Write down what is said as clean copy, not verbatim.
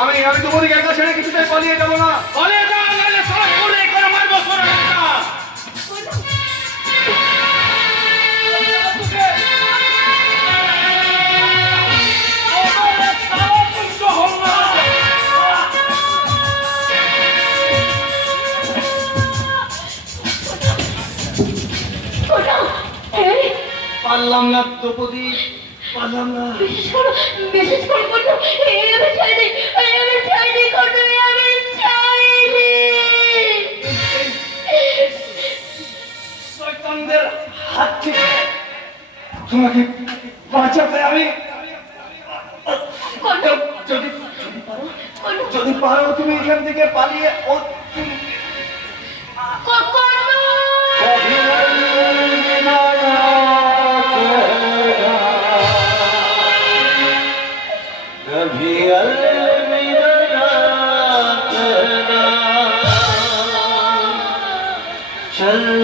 আমি তোমাদের একা ছেড়ে কিছুতেই পালিয়ে যাবো না। পালিয়ে যাও, নাহলে সব করে করে মারবো সরে একটা। পারলাম না দ্রৌপদী, পারলাম না। বিশেষ করে করতো আমি চাইনি, আমি চাইনি করতো, আমি চাইনি। শয়তানদের হাত থেকে তোমাকে বাঁচাতে আমি যদি পারো তুমি এখান থেকে পালিয়ে चल